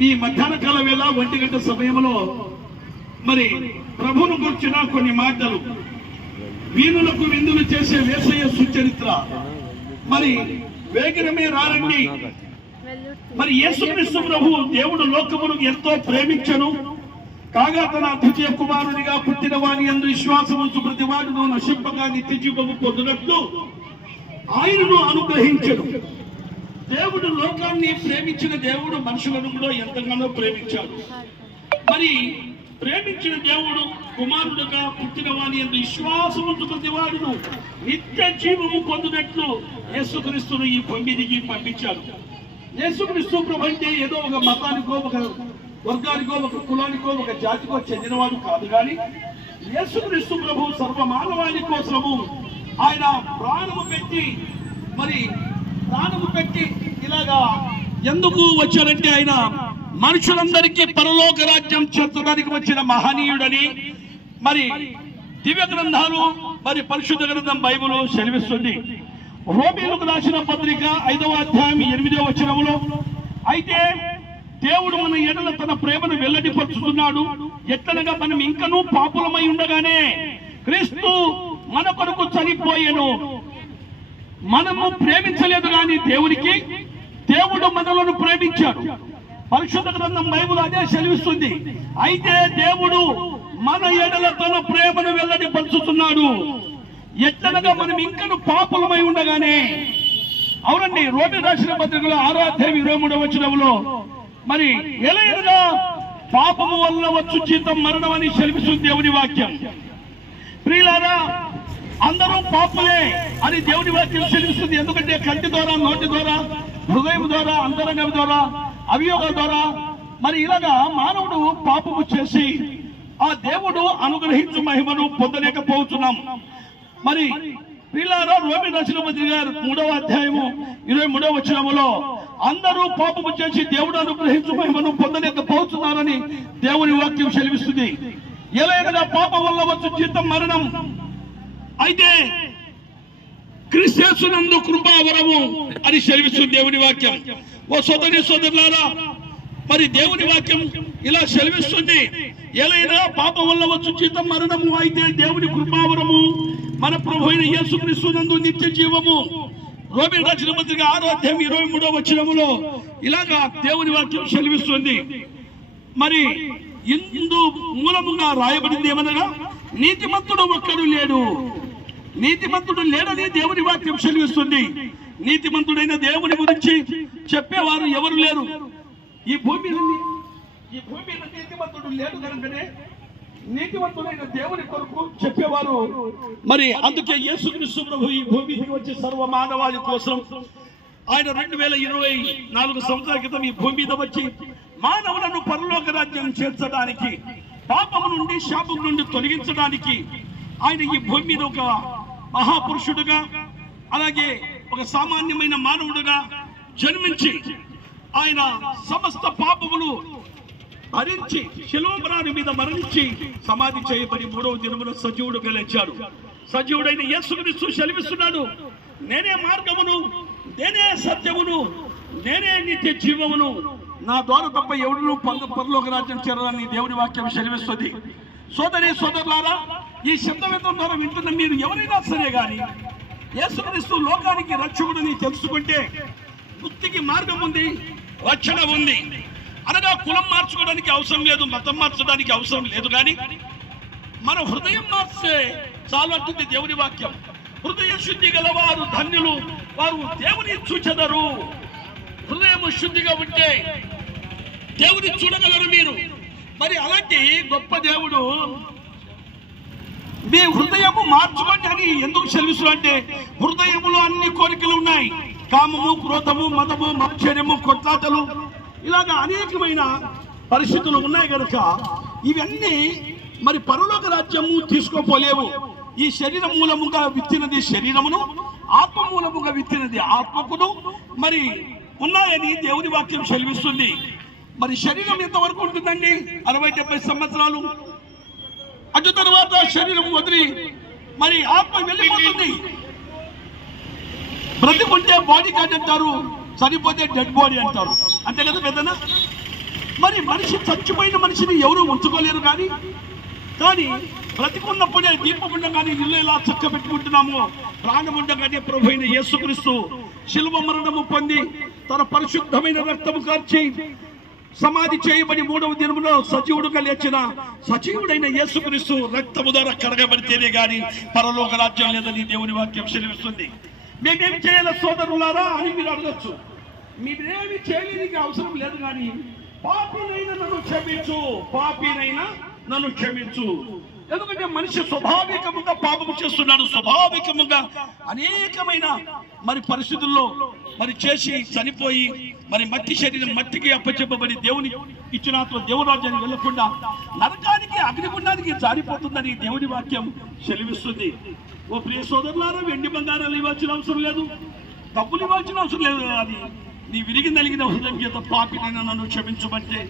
ఈ మధ్యాహ్న కాల వేళ ఒంటి గంట సమయంలో మరి ప్రభును గుర్చిన కొన్ని మాటలు. వీణులకు విందులు చేసే వేసయ్య సుచరిత్ర. మరి వేగరమే రారండి. మరి యేసుక్రీస్తు ప్రభు దేవుడు లోకమును ఎంతో ప్రేమించను. కాగా తన ద్వితీయ కుమారునిగా పుట్టిన వాని ఎందు విశ్వాసముంచు ప్రతి వాడును నశింపగా నిత్య జీవము పొందినట్లు ఆయనను అనుగ్రహించను. దేవుడు లోకాన్ని ప్రేమించిన దేవుడు మనుషులను కూడా ఎంతగానో ప్రేమించాడు. మరి ప్రేమించిన దేవుడు కుమారుడుగా పుట్టిన వాని ఎందు విశ్వాసముంచు ప్రతి వాడును నిత్య జీవము పొందినట్లు యేసుక్రీస్తును ఈ పొమ్మిదికి పంపించాడు. యేసుక్రీస్తు ప్రభు అంటే ఏదో ఒక మతానికో ఒక వర్గానికో ఒక కులానికో ఒక జాతికో చెందినవాడు కాదు కానీ యేసుక్రీస్తు ప్రభు సర్వమానవాళి కోసము ఆయన ప్రాణము పెట్టి మరి ప్రాణము పెట్టి ఇలాగా ఎందుకు వచ్చారంటే ఆయన మనుషులందరికీ పరలోక రాజ్యం చేర్చడానికి వచ్చిన మహనీయుడని. మరి దివ్య గ్రంథాలు మరి పరిశుద్ధ గ్రంథం బైబుల్ సెలవిస్తుంది. రోమిలకు రాసిన పత్రిక ఐదవ అధ్యాయం ఎనిమిదవ వచనములో అయితే దేవుడు మన ఎడల తన ప్రేమను వెల్లడిపరుచుతున్నాడు. ఎట్లనగా మనం ఇంకనూ పాపులమై ఉండగానే క్రీస్తు మన కొరకు చనిపోయెను. మనము ప్రేమించలేదు కానీ దేవునికి దేవుడు మనలను ప్రేమించాడు. పరిశుద్ధ గ్రంథం బైబుల్ అదే సెలవిస్తుంది. అయితే దేవుడు మన ఎడల తన ప్రేమను వెల్లడి పంచుతున్నాడు. ఎట్లనగా మనం ఇంకను పాపలమై ఉండగానే అవునండి రోడ్డు రాసిన పత్రికలో ఆరో అధ్యాయం ఇరవై మూడవ మరి ఎలయనగా పాపము వల్ల వచ్చు జీతం మరణం అని సెలవిస్తుంది దేవుని వాక్యం. ప్రియులారా అందరూ పాపులే అని దేవుని వాక్యం తెలుస్తుంది ఎందుకంటే కంటి ద్వారా నోటి ద్వారా హృదయం ద్వారా అంతరంగం ద్వారా అవియోగం ద్వారా మరి ఇలాగా మానవుడు పాపము చేసి ఆ దేవుడు అనుగ్రహించు మహిమను పొందలేకపోతున్నాం. మరి పిల్లారా రోమి రాసిన మంత్రి గారు మూడవ అధ్యాయము ఇరవై మూడవ వచ్చినములో అందరూ పాపము చేసి దేవుడు అనుగ్రహించు మహిమను పొందలేకపోతున్నారని దేవుని వాక్యం సెలవిస్తుంది ఎలాగైనా పాపం వల్ల వచ్చు జీతం మరణం. అయితే క్రిస్టియన్సునందు కృపావరము అని సెలవిస్తుంది దేవుని వాక్యం. ఓ సోదరి సోదరులారా మరి దేవుని వాక్యం ఇలా సెలవిస్తుంది. ఎలైనా పాపం వల్ల వచ్చు జీతం మరణము అయితే దేవుని కృపావరము మన ప్రభు అయిన యేసుక్రీస్తునందు నిత్య జీవము. రోమి రాసిన పత్రిక ఆరో అధ్యాయం ఇరవై మూడో వచ్చినములో ఇలాగా దేవుని వాక్యం సెలవిస్తుంది. మరి ఇందు మూలముగా రాయబడింది ఏమనగా నీతిమంతుడు ఒక్కడు లేడు. నీతిమంతుడు లేడని దేవుని వాక్యం సెలవిస్తుంది. నీతిమంతుడైన దేవుని గురించి చెప్పేవారు ఎవరు లేరు? ఈ భూమి ఈ భూమి నీతిమంతుడు లేడు కనుకనే నీతిమంతుడైన దేవుని కొరకు చెప్పేవారు. మరి అందుకే యేసుక్రీస్తు ప్రభు ఈ భూమి వచ్చి సర్వ మానవాళి కోసం ఆయన రెండు వేల ఇరవై నాలుగు సంవత్సరాల క్రితం ఈ భూమి మీద వచ్చి మానవులను పరలోక రాజ్యం చేర్చడానికి పాపము నుండి శాపం నుండి తొలగించడానికి ఆయన ఈ భూమి మీద ఒక మహాపురుషుడుగా అలాగే ఒక సామాన్యమైన మానవుడుగా జన్మించి ఆయన సమస్త పాపములు భరించి శిలోమరాని మీద మరణించి సమాధి చేయబడి మూడవ దినమున సజీవుడుగా లేచాడు. సజీవుడైన యేసుక్రీస్తు సెలవిస్తున్నాడు నేనే మార్గమును నేనే సత్యమును నేనే నిత్య జీవమును. నా ద్వారా తప్ప ఎవరు పరలోక రాజ్యం చేరాలని దేవుని వాక్యం సెలవిస్తుంది. సోదరి సోదరులారా ఈ శబ్దవేతం ద్వారా వింటున్న మీరు ఎవరైనా సరే కానీ యేసుక్రీస్తు లోకానికి రక్షకుడని తెలుసుకుంటే ముక్తికి మార్గం ఉంది రక్షణ ఉంది. అనగా కులం మార్చుకోవడానికి అవసరం లేదు మతం మార్చడానికి అవసరం లేదు కానీ మన హృదయం మార్చే చాలంటుంది దేవుని వాక్యం. హృదయ శుద్ధి గల వారు ధన్యులు వారు దేవుని చూచెదరు హృదయం శుద్ధిగా ఉంటే దేవుని చూడగలరు మీరు. మరి అలాంటి గొప్ప దేవుడు మీ హృదయము మార్చుకోండి అని ఎందుకు సెలవిస్తున్నా అంటే హృదయములో అన్ని కోరికలు ఉన్నాయి. కామము క్రోధము మదము మత్సర్యము కొట్లాటలు ఇలాగ అనేకమైన పరిస్థితులు ఉన్నాయి కనుక ఇవన్నీ మరి పరలోక రాజ్యము తీసుకోపోలేవు. ఈ శరీర మూలముగా విత్తినది శరీరమును ఆత్మ మూలముగా విత్తినది ఆత్మకును. మరి ఉన్నాయని దేవుని వాక్యం సెలవిస్తుంది మరి శరీరం ఎంతవరకు ఉంటుందండి? అరవై డెబ్బై సంవత్సరాలు. అటు తర్వాత శరీరం వదిలి మరి ఆత్మ వెళ్ళిపోతుంది. బ్రతికుంటే బాడీ గార్డ్ అంటారు చనిపోతే డెడ్ బాడీ అంటారు. అంతే కదా పెద్దనా మరి మనిషి చచ్చిపోయిన మనిషిని ఎవరు ఉంచుకోలేరు కానీ కానీ బ్రతికున్నప్పుడే దీపం ఉండగానే ఇల్లు ఎలా చక్క పెట్టుకుంటున్నాము ప్రాణం ఉండగానే ప్రభు అయిన యేసుక్రీస్తు శిలువ మరణము పొంది తన పరిశుద్ధమైన రక్తము కార్చి సమాధి చేయబడి మూడవ దినములో సజీవుడుగా లేచిన సజీవుడైన యేసుక్రీస్తు రక్తము ద్వారా కడగబడితేనే గాని పరలోక రాజ్యం లేదని దేవుని వాక్యం సెలవిస్తుంది. మేమేం చేయాలి సోదరులారా అని మీరు అడగచ్చు. మీరేమి చేయడానికి అవసరం లేదు కానీ పాపినైనా నన్ను క్షమించు పాపినైనా నన్ను క్షమించు. ఎందుకంటే మనిషి స్వాభావికముగా పాపము చేస్తున్నాడు స్వాభావికముగా అనేకమైన మరి పరిస్థితుల్లో మరి చేసి చనిపోయి మరి మట్టి శరీరం మట్టికి అప్పచెప్పబడి దేవుని ఇచ్చిన ఆత్మ దేవుని వెళ్ళకుండా నరకానికి అగ్నిగుండానికి జారిపోతుందని దేవుని వాక్యం చెలివిస్తుంది ఓ ప్రియ సోదరులారా వెండి బంగారాలు ఇవ్వాల్సిన అవసరం లేదు. డబ్బులు ఇవ్వాల్సిన అవసరం లేదు. అది నీ విరిగి నలిగిన హృదయం చేత పాపినైనా నన్ను క్షమించమంటే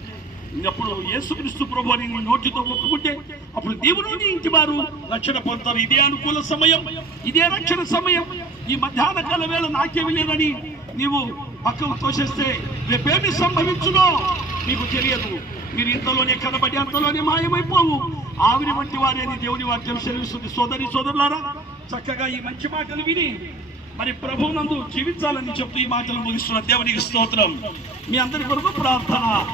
అప్పుడు యేసుక్రీస్తు ప్రభు అని నోటితో ఒప్పుకుంటే అప్పుడు దేవుడు ఇంటి వారు రక్షణ పొందుతారు. ఇదే అనుకూల సమయం. ఇదే రక్షణ సమయం. ఈ మధ్యాహ్న కాల వేళ నాకేమి లేదని నీవు పక్కకు తోసేస్తే రేపేమి సంభవించునో. నీకు తెలియదు మీరు ఇంతలోనే కనబడి అంతలోనే మాయమైపోవు. ఆవిరి వంటి వారే దేవుని వాక్యం సెలవిస్తుంది. సోదరి సోదరులారా చక్కగా ఈ మంచి మాటలు విని మరి ప్రభువునందు జీవించాలని చెప్తూ ఈ మాటలు ముగిస్తున్న దేవునికి స్తోత్రం. మీ అందరి కొరకు ప్రార్థన.